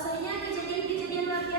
Soalnya kejadian-kejadian luar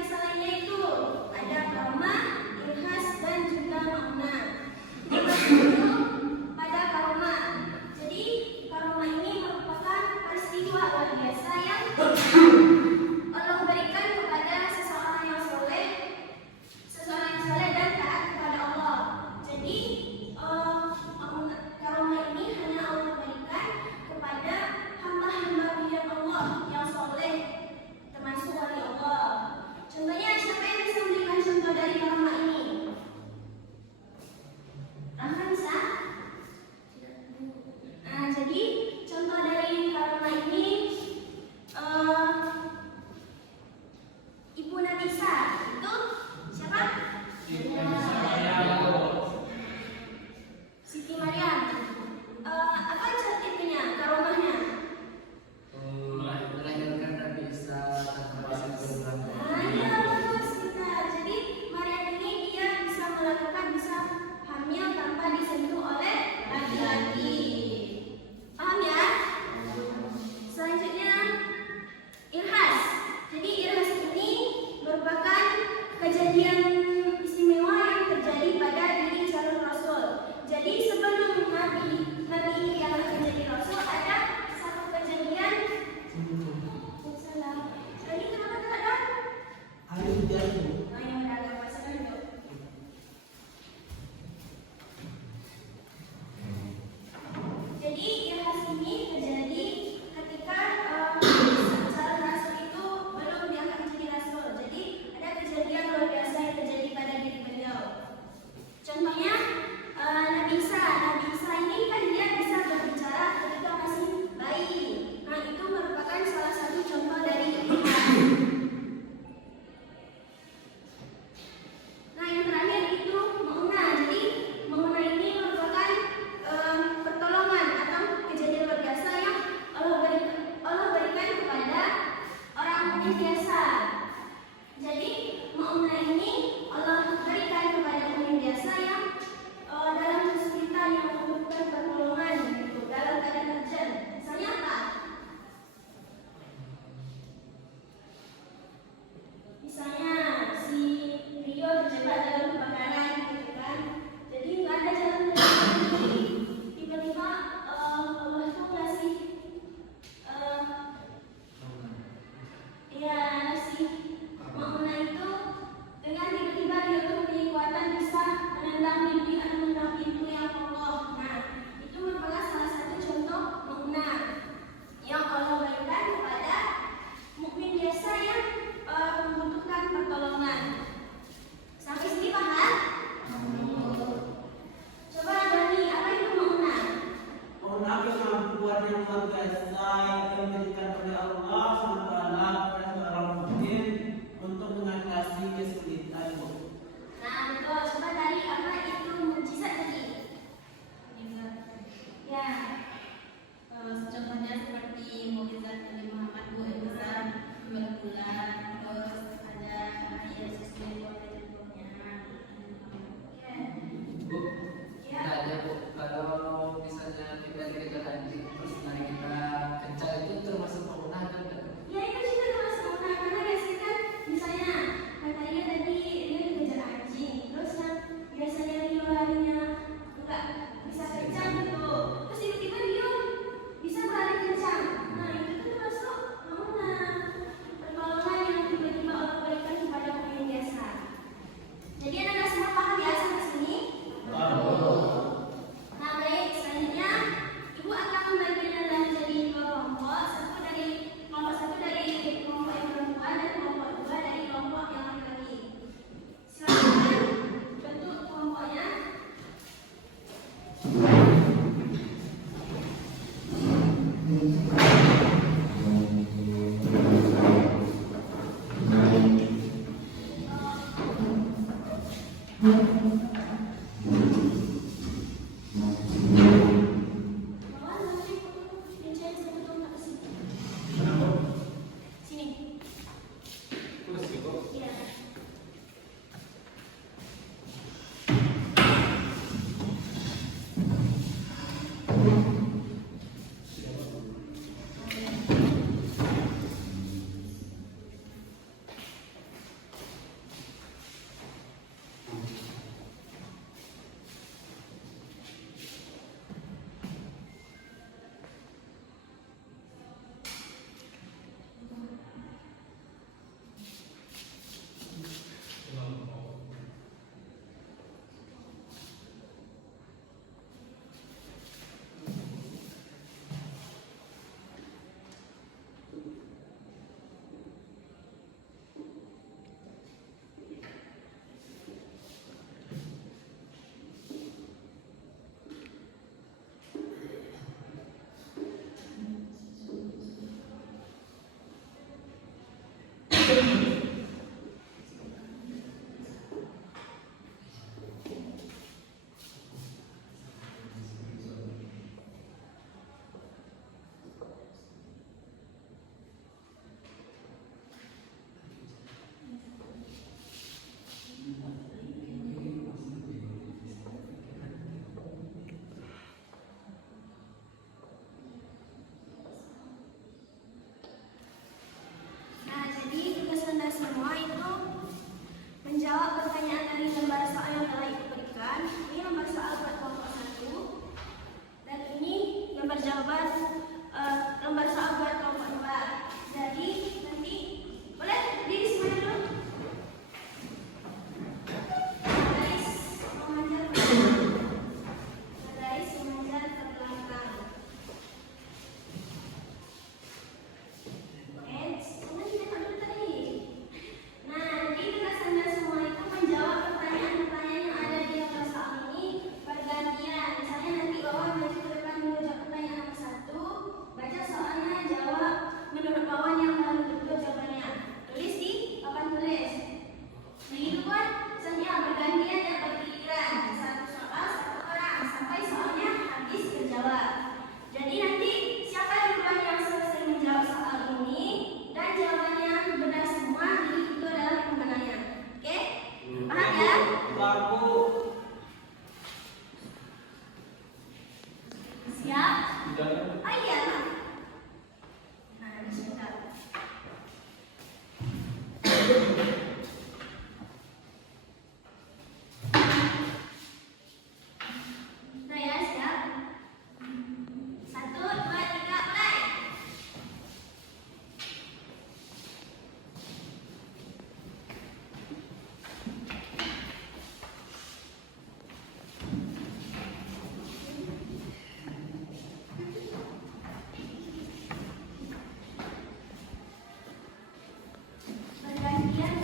mengatasi kesulitan, Bu. Nah, betul. Coba tadi apa itu mukjizat tadi? Mukjizat. Ya. Contohnya seperti mukjizat Nabi Muhammad, Bu, mukjizat berbulan, terus ada air susu pada jantungnya. Ya. Bu, Ya. tanya Bu, kalau misalnya kita dikejar anjing terus lari kita kencang itu termasuk penggunaan kan? Ya itu juga termasuk penggunaan karena biasanya kan misalnya katanya tadi dia dikejar anjing, terus yang biasanya dia larinya enggak bisa kencang gitu, terus tiba-tiba dia bisa berlari kencang. Nah itu tuh termasuk penggunaan pertolongan yang tiba-tiba Allah berikan kepada orang yang biasa. Jadi anak-anak semua paham ya sampai sini? Nah baik, selanjutnya Ibu akan membagi adalah jadi dua kelompok, kelompok satu dari kelompok yang perempuan dan kelompok dua dari kelompok yang laki-laki. Silakan bentuk kelompoknya. Bawa nanti dincari satu ke sini. Sini. Terus Bu. Iya. Nah, jadi tugas Anda semua itu menjawab pertanyaan dari lembar soal yang telah Ibu berikan. Ini lembar soal buat kelompok 1 dan ini lembar jawaban lembar soal buat kelompok 2. Jadi nanti boleh diri semua dulu. Guys, mengajar ke belakang. Jangan tidak dulu tadi. Nah, jadi tugas Anda semua itu menjawab pertanyaan-pertanyaan yang ada di lembar soal ini bergantian. Misalnya nanti bawah maju ke depan menjawab pertanyaan nomor 1, baca soalnya, jawab menurut bawah yang lalu duduk jawabannya. Tulis di papan tulis. Begitu kan? Misalnya bergantian dan bergiliran. Satu soal, satu orang sampai soalnya habis terjawab. Jadi nanti siapa yang duluan yang selesai menjawab soal ini dan jawabannya benar semua, jadi itu adalah pemenangnya. Oke? Paham ya? Paham, Bu. Siap? Jangan Oh iya lah. Nah, sebentar. Nah ya, siap? 1, 2, 3, mulai. Bergantian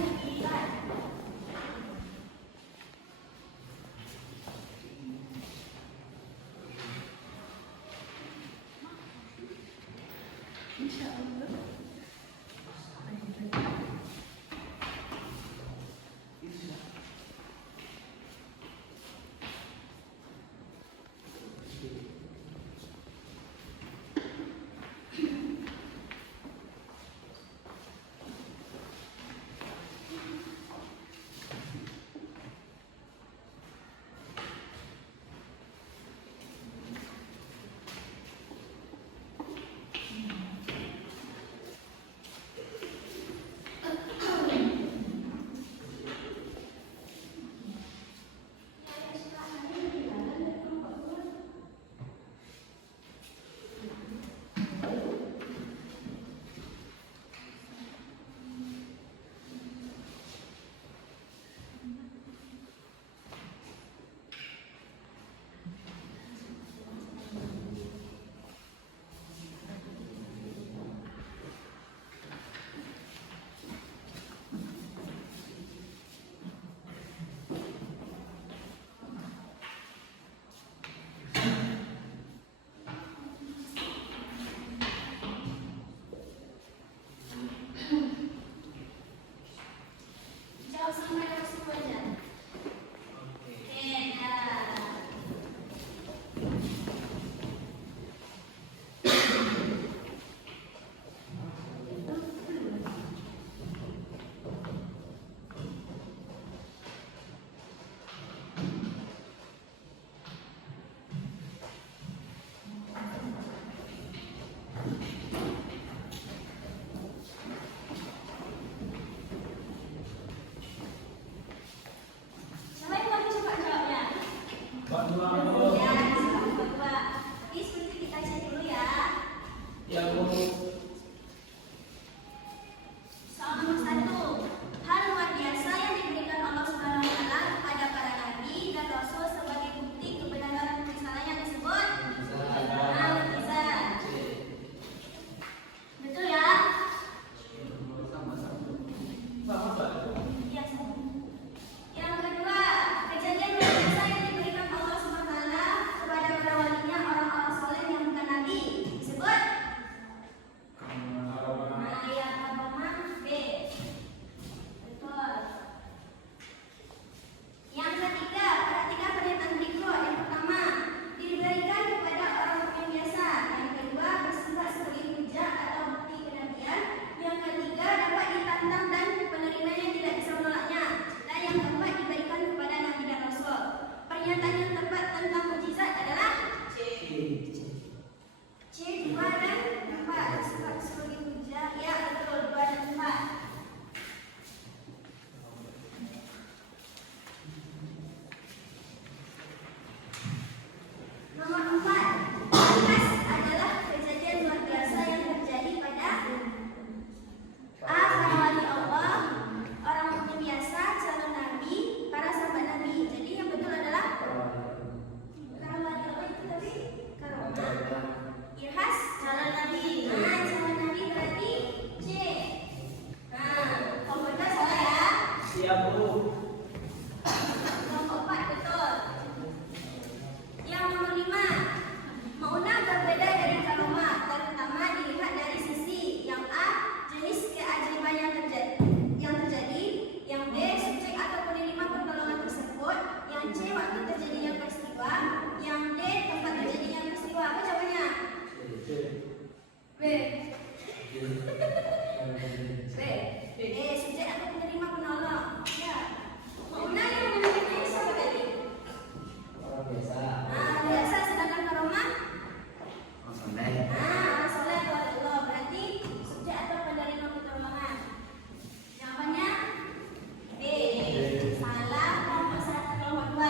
Siap, Bu. Nomor 4 betul. Yang nomor 5, maunah berbeda dari karomah, terutama dilihat dari sisi yang A, jenis keajaiban yang terjadi, yang B, subjek atau penerima pertolongan tersebut, yang C, waktu terjadinya peristiwa, yang D, tempat terjadinya peristiwa. Apa jawabannya? B. B, subjek atau penerima penolong. Ya. Maunah yang menerima siapa tadi? Orang biasa. Biasa, sedangkan karomah? Oh, soleh. Orang soleh kepada Allah. Berarti subjek atau penerima pertolongan. Jawabannya B. Salah, kelompok 1, kelompok 2.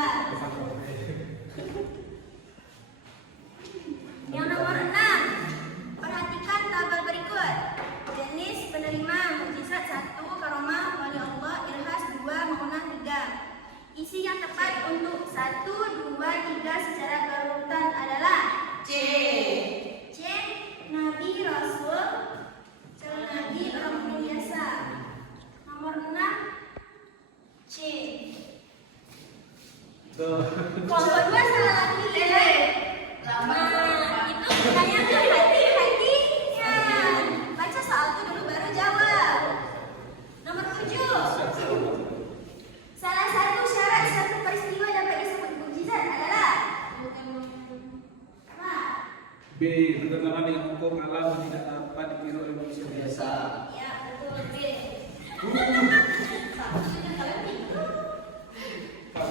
Yang nomor 6, perhatikan tabel berikut. Jenis penerima mukjizat 1, karomah, wali Allah, ilhas 2, maunah 3. Isi yang tepat untuk 1, 2, 3 secara berurutan adalah C. Nabi Rasul, Nabi orang biasa. Nomor 6 C. Kelompok 2 salah lagi. Itu tanya ke hati-hatian. Baca soal itu dulu baru jawab. Nomor 7. Salah satu syarat satu peristiwa dapat disebut mukjizat adalah apa? B. Bertentangan dengan hukum alam dan tidak dapat ditiru oleh manusia biasa. Ya, betul B.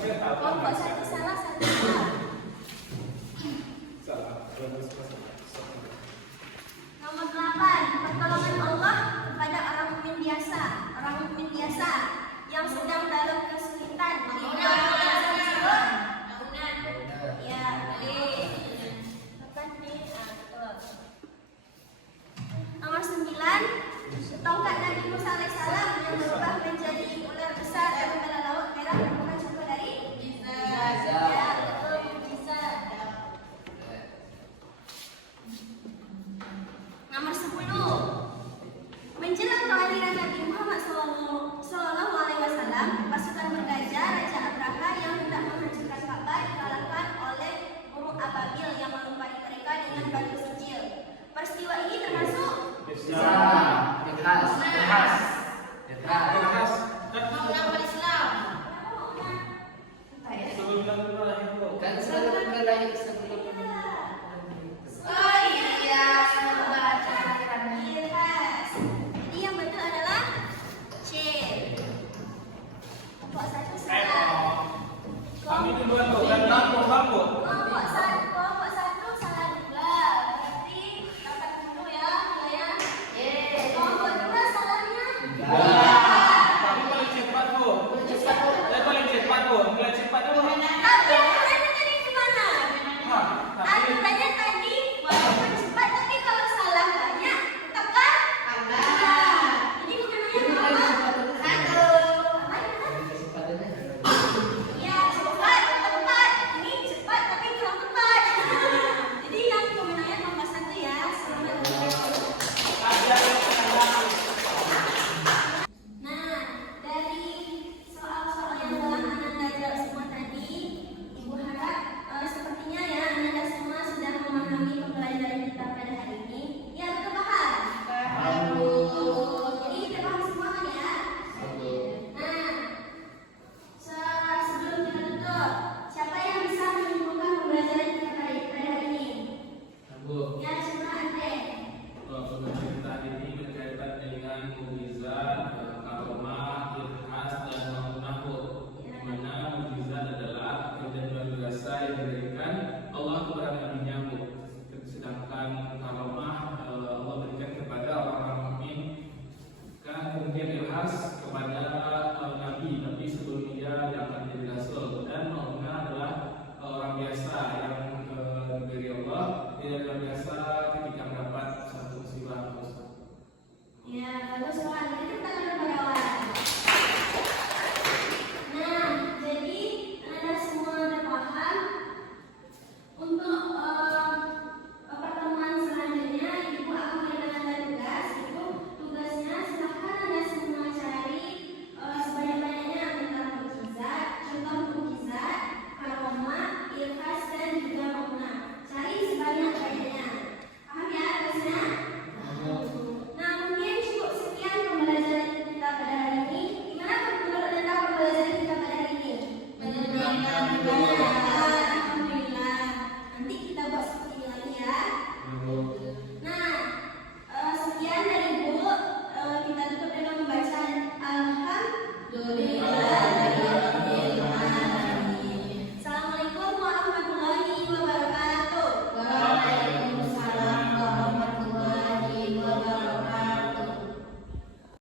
Kelompok 1 salah, 1